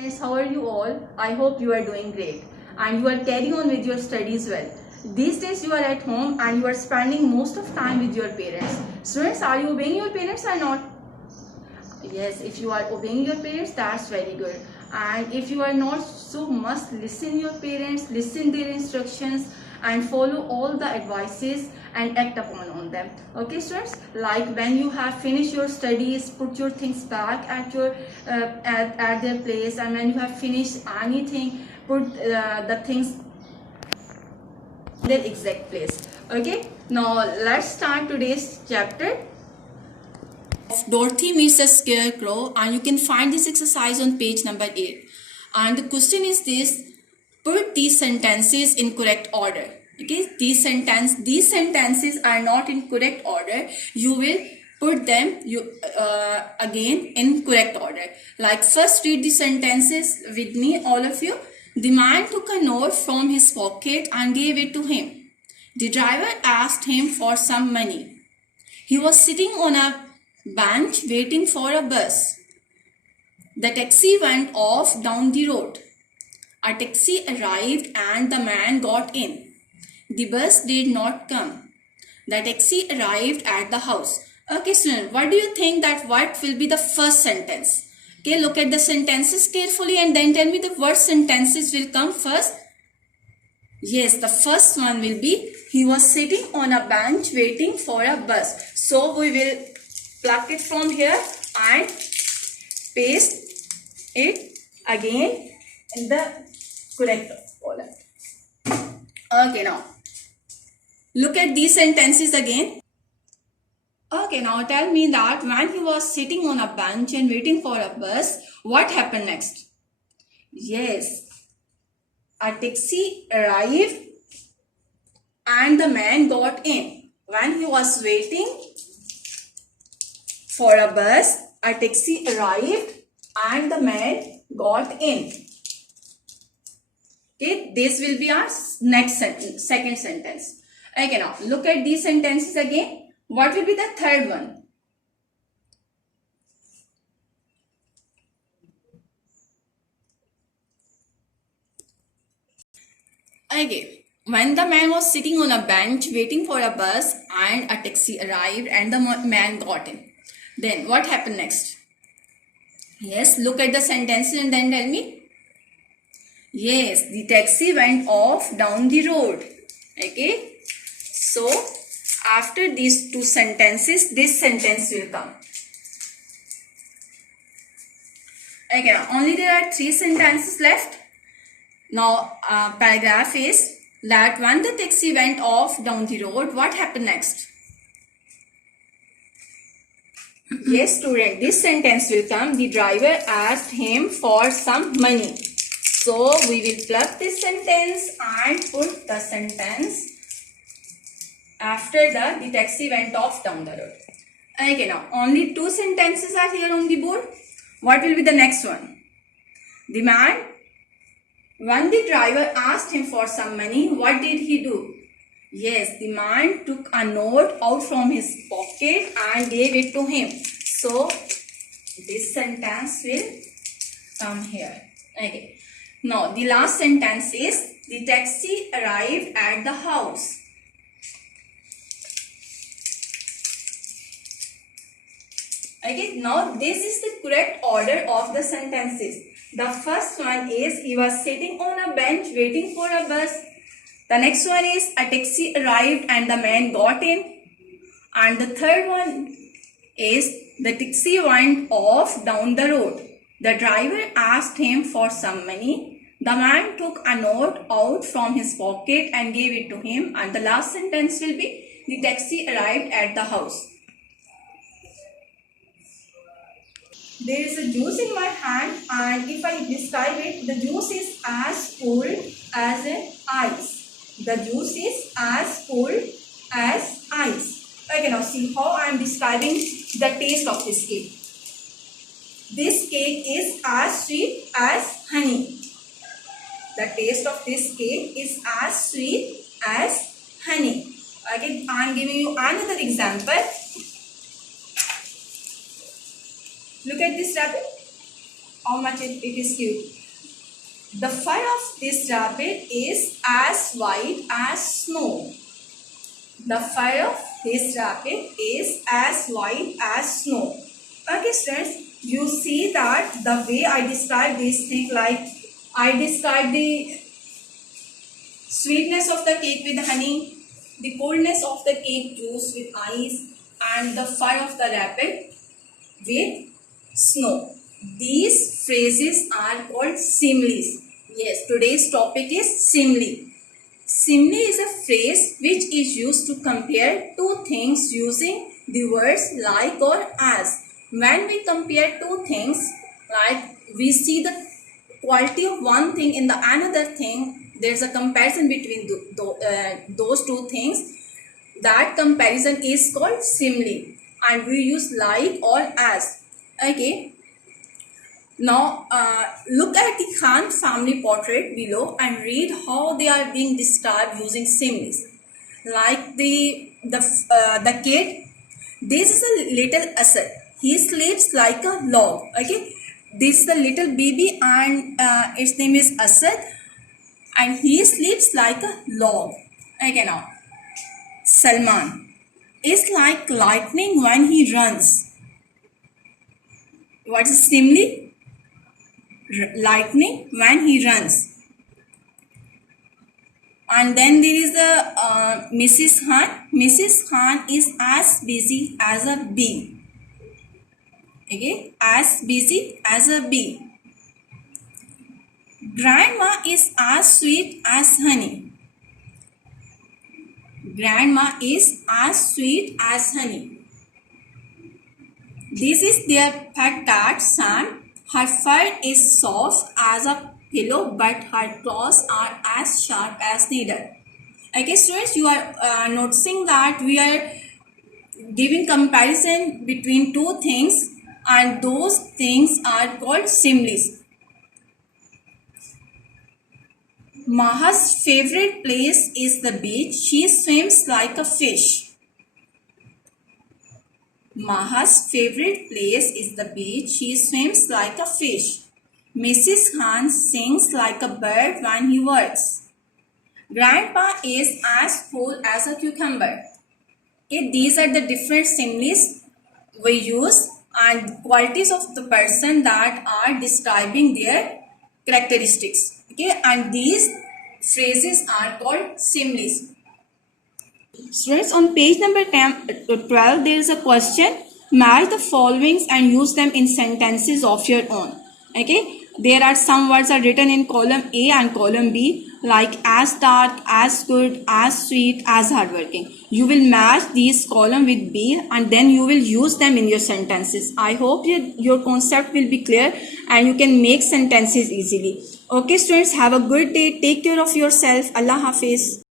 parents, how are you all? I hope you are doing great and you are carrying on with your studies well. These days you are at home and you are spending most of time with your parents. Students, are you obeying your parents or not? Yes, if you are obeying your parents, that's very good. And if you are not, so must listen your parents, listen their instructions and follow all the advices and act upon on them. Okay students, like when you have finished your studies, put your things back at your at their place, and when you have finished anything, put the things in their exact place. Okay, now let's start today's chapter. Dorothy meets a scarecrow, and you can find this exercise on page number 8. And the question is this: put these sentences in correct order. Okay, these sentences are not in correct order. You will put them again in correct order. Like, first read the sentences with me, all of you. The man took a note from his pocket and gave it to him. The driver asked him for some money. He was sitting on a bench waiting for a bus. The taxi went off down the road. A taxi arrived and the man got in. The bus did not come. The taxi arrived at the house. Okay, student, what do you think that what will be the first sentence? Okay, look at the sentences carefully and then tell me the what sentences will come first. Yes, the first one will be, he was sitting on a bench waiting for a bus. So we will pluck it from here and paste it again in the correct column. Okay, now look at these sentences again. Okay, now tell me that when he was sitting on a bench and waiting for a bus, what happened next? Yes, a taxi arrived and the man got in. When he was waiting for a bus, a taxi arrived and the man got in. Okay, this will be our next sentence, second sentence. Okay, now look at these sentences again. What will be the third one? Okay, when the man was sitting on a bench waiting for a bus and a taxi arrived and the man got in. Then what happened next? Yes, look at the sentences and then tell me. Yes, the taxi went off down the road. Okay, so after these two sentences, this sentence will come. Okay, now only there are 3 sentences left. Now paragraph is that when the taxi went off down the road, what happened next? Yes, student, this sentence will come. The driver asked him for some money. So we will plug this sentence and put the sentence after the taxi went off down the road. Okay, now only 2 sentences are here on the board. What will be the next one? The man, when the driver asked him for some money, what did he do? Yes, the man took a note out from his pocket and gave it to him. So this sentence will come here. Okay. Now the last sentence is, the taxi arrived at the house. Okay, now this is the correct order of the sentences. The first one is, he was sitting on a bench waiting for a bus. The next one is, a taxi arrived and the man got in. And the third one is, the taxi went off down the road. The driver asked him for some money. The man took a note out from his pocket and gave it to him. And the last sentence will be, the taxi arrived at the house. There is a juice in my hand, and if I describe it, the juice is as cold as an ice. The juice is as cold as ice. Okay, now see how I am describing the taste of this cake. This cake is as sweet as honey. The taste of this cake is as sweet as honey. Okay, I am giving you another example. Look at this rabbit. how much it is cute. The fur of this rabbit is as white as snow. The fur of this rabbit is as white as snow. Okay, students, you see that the way I describe this thing, like I describe the sweetness of the cake with honey, the coldness of the cake juice with ice, and the fur of the rabbit with snow. These phrases are called similes. Yes, today's topic is simile. Simile is a phrase which is used to compare two things using the words like or as. When we compare two things, like we see the quality of one thing in the another thing, there's a comparison between those two things. That comparison is called simile, and we use like or as. Okay. Now, look at the Khan family portrait below and read how they are being described using similes. Like the kid, this is a little Asad. He sleeps like a log. Okay, this is the little baby, and its name is Asad, and he sleeps like a log. Okay, now Salman is like lightning when he runs. What is simile? Lightning when he runs. And then there is the Mrs. Khan. Mrs. Khan is as busy as a bee. Okay, as busy as a bee. Grandma is as sweet as honey. Grandma is as sweet as honey. This is their pet cat Sam. Her fur is soft as a pillow, but her claws are as sharp as needle. Okay, students, you are noticing that we are giving comparison between two things, and those things are called similes. Maha's favorite place is the beach. She swims like a fish. Maha's favorite place is the beach. She swims like a fish. Mrs. Khan sings like a bird when he works. Grandpa is as full as a cucumber. Okay, these are the different similes we use and qualities of the person that are describing their characteristics. Okay, and these phrases are called similes. Students, on page number 12, there is a question. Match the followings and use them in sentences of your own. Okay, there are some words are written in column A and column B, like as dark, as good, as sweet, as hardworking. You will match these column with B, and then you will use them in your sentences. I hope your concept will be clear and you can make sentences easily. Okay, students, have a good day. Take care of yourself. Allah Hafiz.